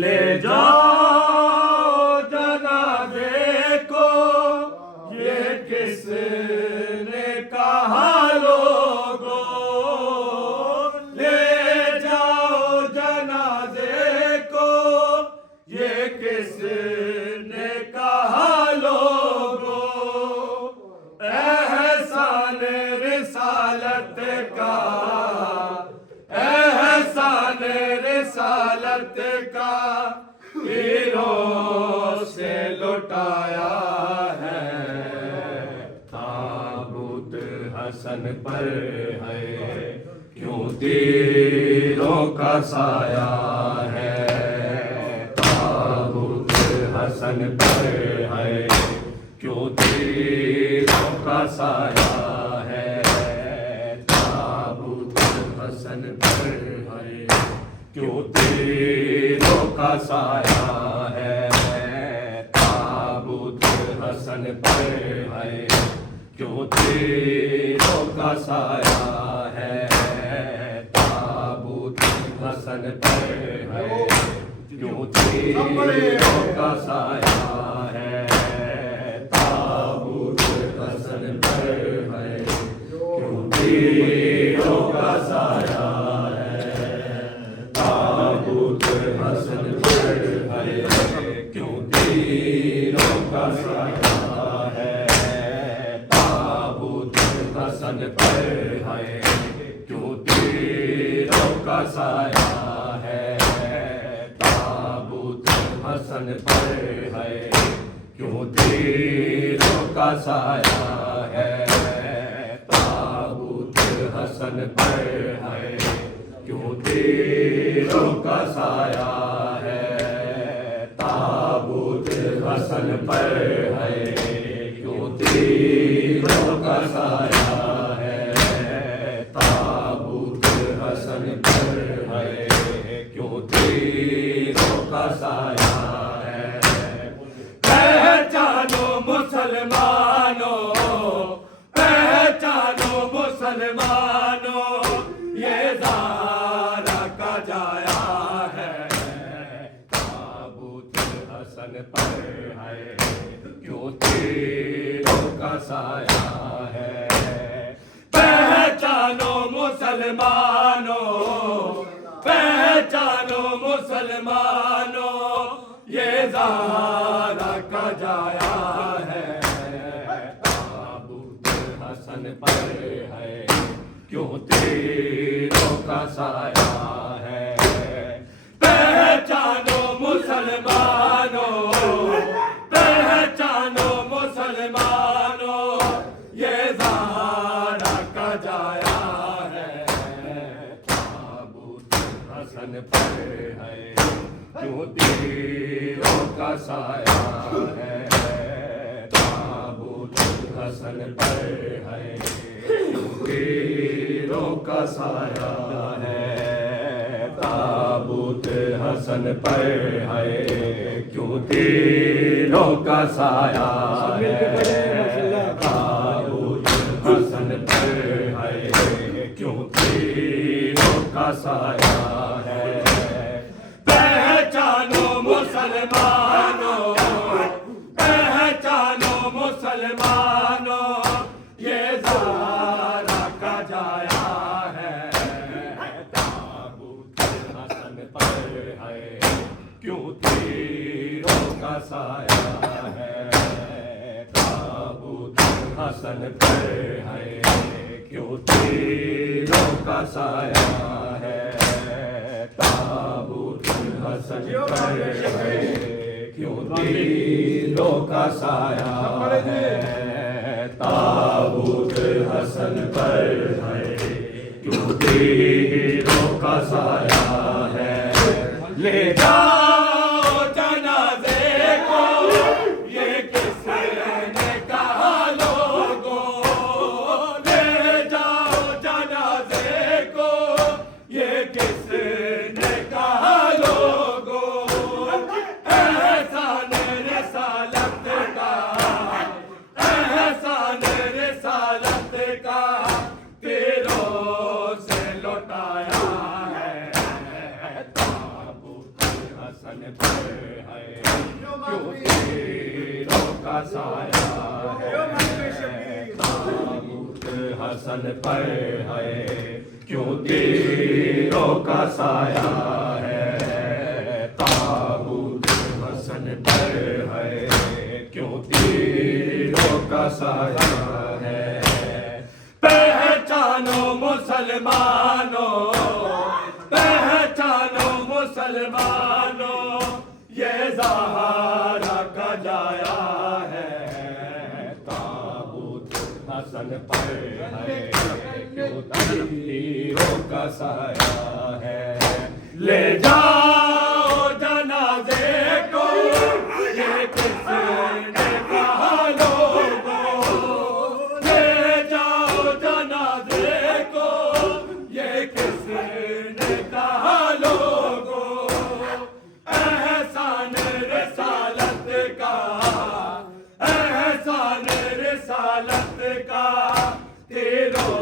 لے جاؤ جنازے کو یہ کس نے کہا لوگو، لے جاؤ جنازے کو یہ کس نے کہا لوگو، احسان رسالت کا، احسان رسالت کا تیروں سے لٹایا ہے، تابوت حسن پر ہے کیوں تیروں کا سایہ ہے، تابوت حسن پر ہے کیوں تیروں کا سایہ ہے، تابوت حسن پر ہے کیوں تیروں کا سایہ ہے، تابوت حسن پر ہے کیوں تیروں کا سایہ ہے، تابوت حسن پر ہے کیوں تیروں کا سایہ ہے، تابوت حسن پر ہے کیوں تیروں کا سایہ ہے، تابوت حسن پر ہے کیوں تیروں کا سایہ ہے، تابوت حسن پر ہے کیوں تیروں کا سایہ ہے، تابوت حسن پر ہے کیوں تیروں کا سایہ ہے، تابوت حسن پر ہے کیوں تیروں کا سایہ ہے، تابوت حسن پر ہے کیوں تیروں کا سایہ ہے، تابوت حسن پر ہے کیوں تیروں کا سایہ ہے، پہچانو مسلمانوں، پہچانو مسلمانوں، یہ زارا کا جایا ہے، تابوت حسن پر ہے کیوں تیروں کا سایہ ہے، پہچانو مسلمانوں، پہچانو مسلمانوں، یہ زارا کا جایا ہے، تابوت حسن پر ہے کیوں تیروں کا سایہ ہے، پہچانو مسلمانوں، پہچانو مسلمانوں، یہ زارا کا جایا ہے، تابوت حسن پر ہے کیوں تیروں کا سایہ ہے، تابوت حسن پر ہے کیوں تیروں کا سایہ ہے، تابوت حسن پر ہے کیوں تیروں کا سایہ ہے، سایہ ہے پہچانو مسلمانوں پہچانو مسلمانوں یہ زہرا کا جایا ہے تابوت حسن پر ہے کیوں تیروں کا سایہ ہے تابوت حسن پر ہے کیوں تیروں کا سایہ ہے تابوت حسن پر ہے کیوں تیروں کا سایہ ہے تابوت حسن پر ہے کیوں تیروں کا سایہ ہے لے جاؤ جنازے کو یہ کس نے کہا لوگوں لے جاؤ جنازے کو یہ کس نے کہا لوگوں احسان رسالت کا احسان رسالت کا تیروں سے لوٹایا ہے تابوت حسن پر ہے کیوں تیروں کا سایہ ہے تابوت حسن پر ہے کیوں تیروں کا سایہ ہے تابوت حسن پر ہے کیوں تیروں کا سایہ ہے پہچانو مسلمانوں پہچانو مسلمانوں یہ زہرا کا جایا ہے تابوت حسن پر ہے کیوں تیروں کا سایہ ہے لے جاؤ جنازے کو یہ کس نے کہا لوگوں لے جاؤ جنازے کو یہ کس نے کہا لوگوں احسان رسالت کا احسان رسالت کا تیروں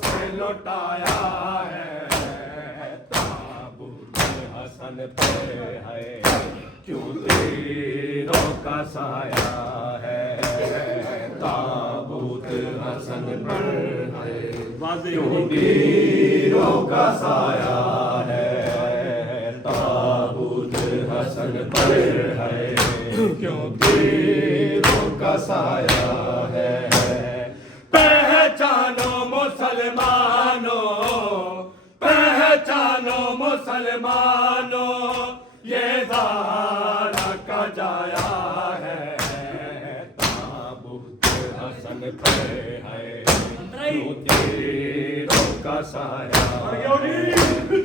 سے لوٹایا ہے تابوت حسن پر ہے کیوں تیروں کا سایہ ہے تابوت حسن پر ہے کیوں تیروں کا سایہ ہے تابوت حسن پر ہے کیوں تیروں کا سایہ ہے پہچانو مسلمانوں پہچانو مسلمانوں یہ زہرا کا جایا ہے تابوت حسن پر ہے کیوں تیروں کا سایہ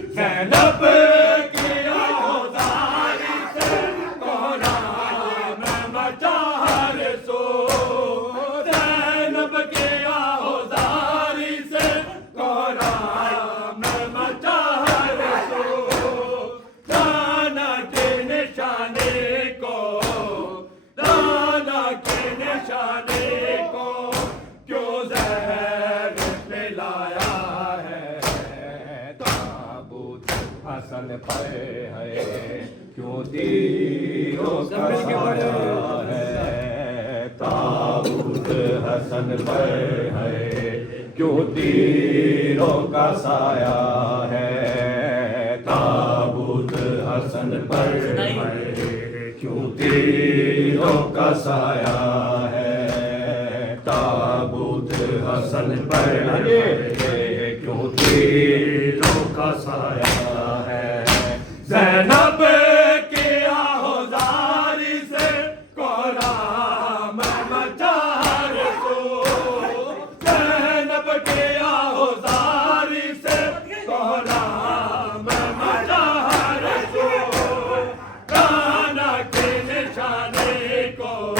زینب کی آہوزاری سے کوہرام مچا ہر سو زینب کی آہوزاری سے کوہرام مچا ہر سو دانا کے نشانے کو دانا کے نشانے کو کیوں زہر پلایا ہے تابوت حسن پر ہے کیوں تیروں کا سایہ ہے تابوت حسن پر ہے کیوں تیروں کا سایہ ہے تابوت حسن پر ہے کیوں تیروں کا سایہ ہے تابوت حسن پر ہے کیوں تیروں کا سایہ ہے زینب کی آہوزاری سے کوہرام مچا ہر سو زینب کی آہوزاری سے کوہرام مچا ہر سو رانا کے نشانے کو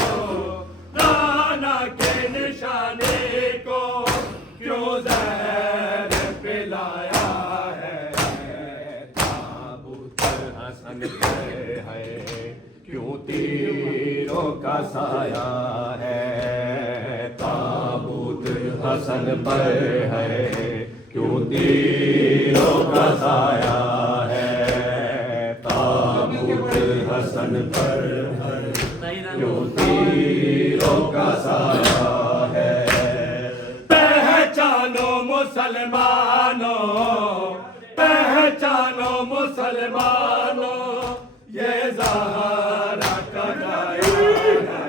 رانا کے نشانے کو کیوں زہر پلایا ہے تابوت حسن پر ہے کیوں تیروں کا سایہ ہے تابوت حسن پر ہے کیوں تیروں کا سایہ ہے تابوت حسن پر ہے کیوں تیروں کا سایہ ہے پہچانو مسلمانوں پہچانو مسلمانوں یہ زہرا کا جایا ہے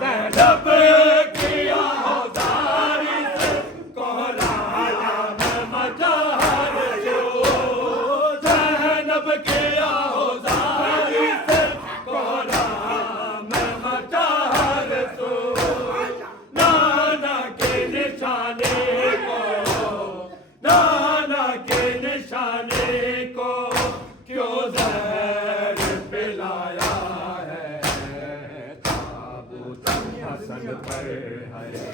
زینب کی آزاری سے کوہرایا میں مجاہر جو زینب کی آزاری سے کوہرایا میں مجاہر جو نانا کے نشانے کو نانا کے نشانے کو کیوں زہر پلایا ہے تابوت حسن پر ہے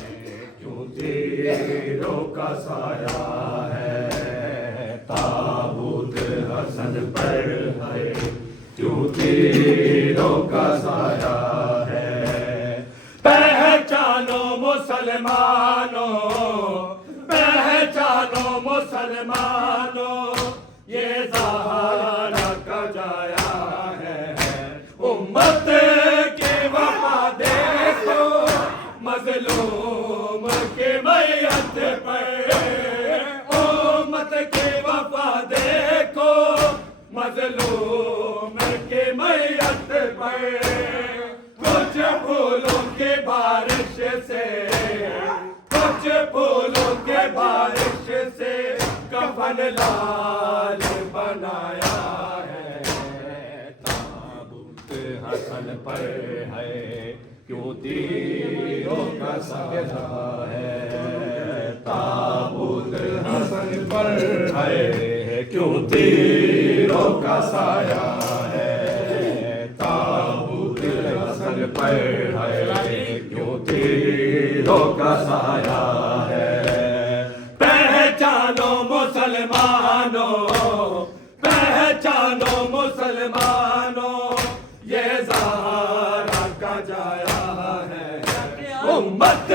کیوں تیروں کا سایہ ہے تابوت حسن پر ہے کیوں تیروں کا سایہ ہے پہچانو مسلمانوں پہچانو مسلمانوں یہ زہرا کا جایا ہے امت کے وفا دیکھو مظلوم کے میت پر امت کے وفا دیکھو مظلوم کے میت پر کچھ پھولوں کے بارش سے کچھ پھولوں کے بارش سے کفن لال بنایا ہے تابوت حسن پر ہے کیوں تیروں کا سایہ ہے تابوت حسن پر ہے کیوں تیروں کا سایہ ہے تابوت حسن پر ہے کیوں تیروں کا سایہ ہے پہچانو مسلمانوں پہچانو مسلمانوں یہ زہرا کا جایا ہے امت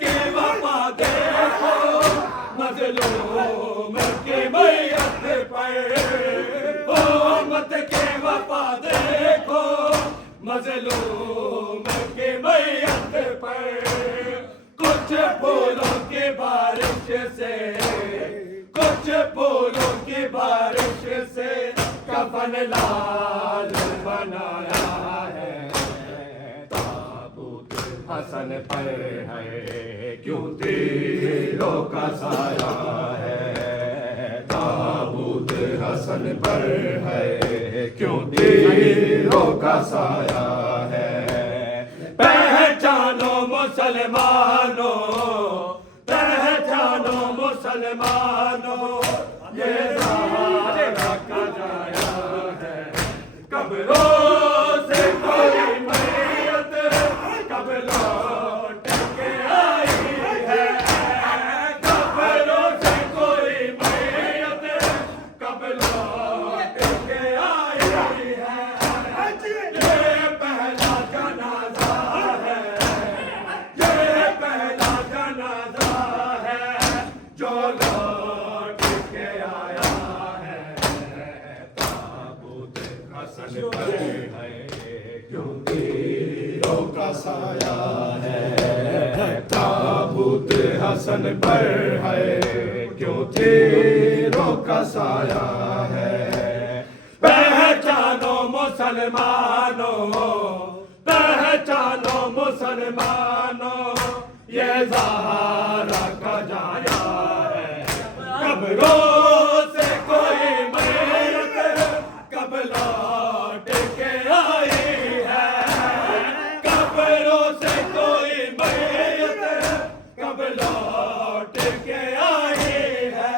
کے وفا دیکھو مظلوم کے میت پر امت کے وفا دیکھو مظلوم کے میت پر کچھ پھولوں کی بارش سے کچھ پھولوں کی بارش سے کفن لال بنایا ہے تابوت حسن پر ہے کیوں تیروں کا سایہ ہے تابوت حسن پر ہے کیوں تیروں کا سایہ ہے پہچانو مسلمانوں پہچانو مسلمانوں یہ زہرا کا جایا ہے قبروں سے کوئی میت کب لوٹ کے آئی ہے قبروں سے کوئی میت کب لوٹ کے آئی ہے یہ پہلا جنازہ ہے یہ پہلا جنازہ ہے جو لوٹ کے آیا ہے تابوت حسن پر ہے کیوں تیروں کا سایہ ہے تابوت حسن پر ہے کیوں تیروں کا سایہ ہے پہچانو مسلمانوں پہچانو مسلمانوں یہ زہرا کا جایا ہے قبروں سے کوئی میت کب لوٹ کے آئی ہے قبروں سے کوئی میت کب لوٹ کے آئی ہے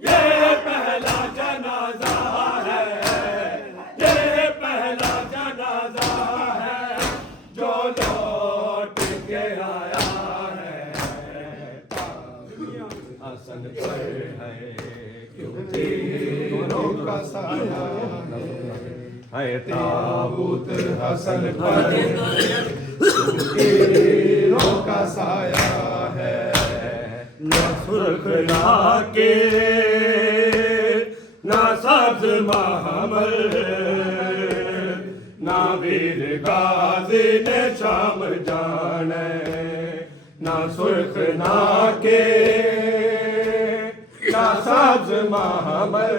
یہ پہلا جنازہ ہے یہ پہلا جنازہ ہے جو لوٹ کے آیا ہے حسن پر ہے کیوں تیروں کا سایہ ہے تابوت حسن پر کیوں تیروں کا سایہ ہے نہ سرخ نہ کے نہ سبز محمل نہ ویر غازی نے شام جانے نہ سرخ نہ کے نہ سبز محمل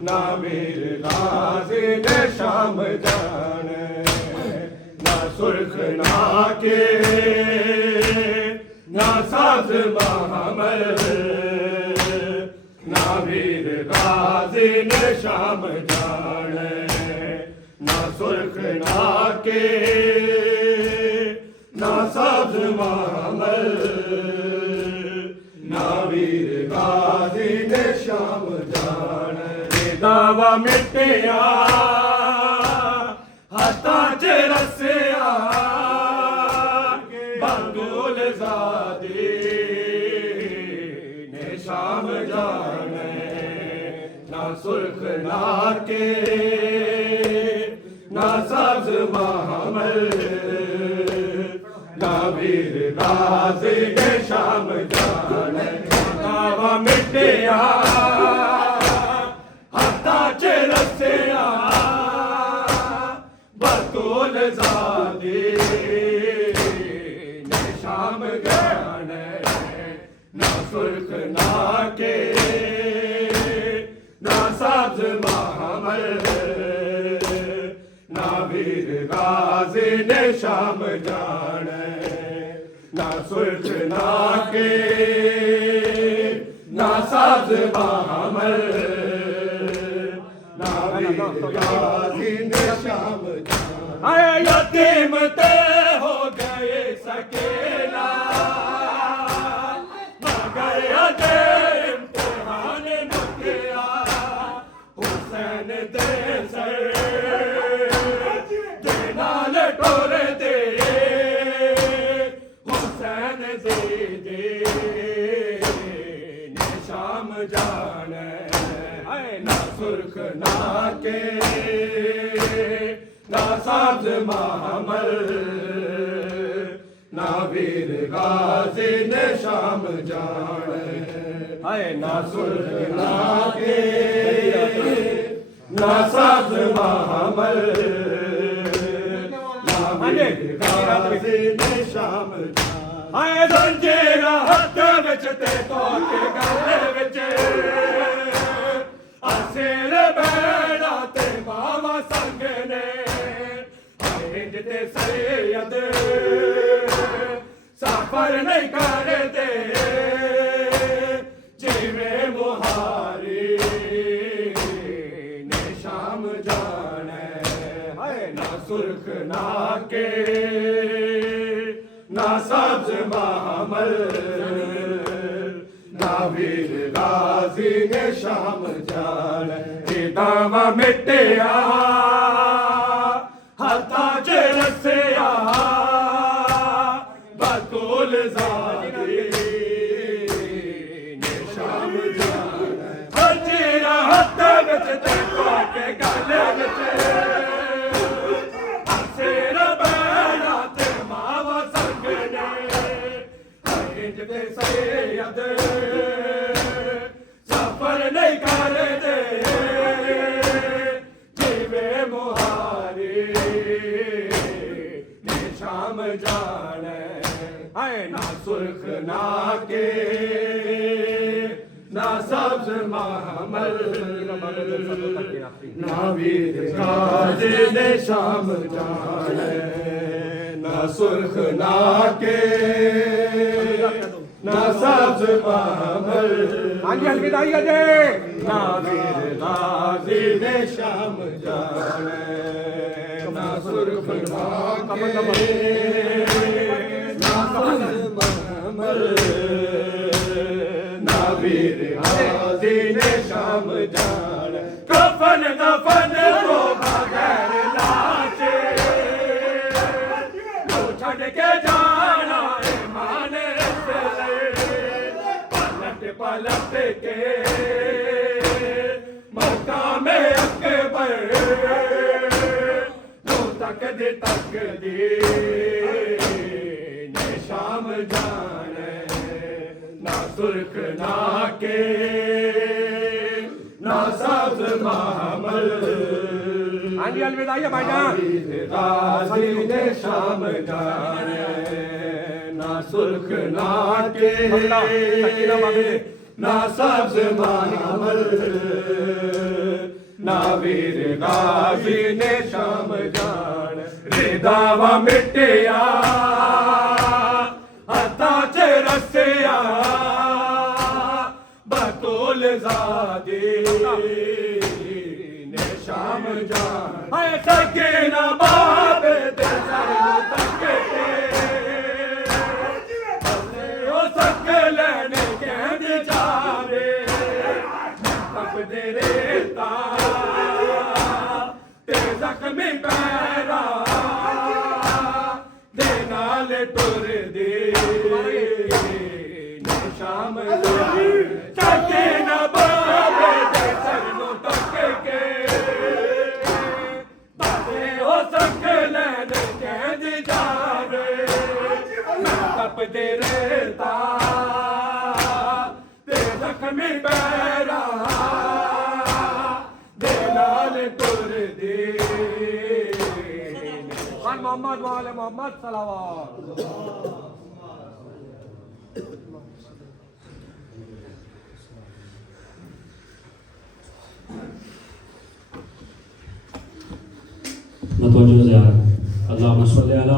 نہ ویر غازی نے شام جانے نہ سرخ نہ کے نہ سبز محمل نہ ویر غازی نے شام جانے نہ سرخ نہ کے نہ سبز محمل نہ ویر غازی نے شام جانے دعویٰ مٹیا ہاتھاں چ رسیا بنگول زادی نے شام جانے نہ سرخ نہ کے نہ سبز محمل نہ ویر غازی نے شام جانے دعویٰ مٹیا ہاتھاں چ رسیا بطول زادی نے شام جانے نہ سرخ نہ کے نہ سبز محمل نہ ویر غازی نے شام جانے نہ سرخ نہ کے نہ سبز محمل نہ ویر غازی نے شام جانے یتیم تے ہو گئے سکینہ مگر اجے امتحان مکیا حسین دے سر دے نال ٹور دے حسین دے نے شام جانے نہ سرخ نہ کے نہ سبز محمل نہ ویر غازی نے شام جانے نہ سرخ نہ کے نہ سبز محمل نہ ویر غازی نے شام جانے زنجیر ہاتھ وچ تے توڑ کے گلے وچ اسیر بیڑا تے ماوا سنگ نے تے سید سفر نہیں کرتے جیویں مہاری نے شام جانے نہ سرخ نہ کے نہ سبز محمل نہ ویر غازی نے شام جانے دعویٰ مٹیا ہاتھاں چ رسیا بطول زادی نے شام جانے ہجیرا ہاتھ وچ تے پا کے گلے وچ اسیر بیڑا تے ماوا سنگ نے ہنج تے سید سفر نہیں کرتے جیویں مہاری نے شام جانے نہ سرخ نہ کے نہ سبز محمل نہ ویر غازی نے شام جانے نہ سرخ نہ کے نہ سبز محمل الوداعی نہ ویر غازی نے شام جانے نہ سرخ نہ کے نہ سبز محمل نہ ویر غازی نے شام جانے کفن دفن کو بغیر لاش تو چھڑ کے جانا ایمان پلٹ کے مقام اکبر تو تقدیر نے شام جانے سرخ نہ کے نہ سبز محمل ہاں جی الوداع بھائی جان غازی نے شام جانے نہ سرخ نہ کے نہ سبز محمل نہ ویر غازی نے شام جان رداوا مٹیا ہتھاں چ رسیا بطول زادی نے شام جان ہائے سکے نہ باب دے سر تکے او سک لینے کہن جاوے تپ دے ریتا تے زخمی پیرا دے نال ٹر دے شام چکے نہ باب دے سر تکے کے باتیں ہو سک لین کہن جاوے تپ دے ریتا تے زخمی پیرا دے نال ٹر دے خان محمد وآل محمد صلوات متوجہ زیادہ اللہم صلی علی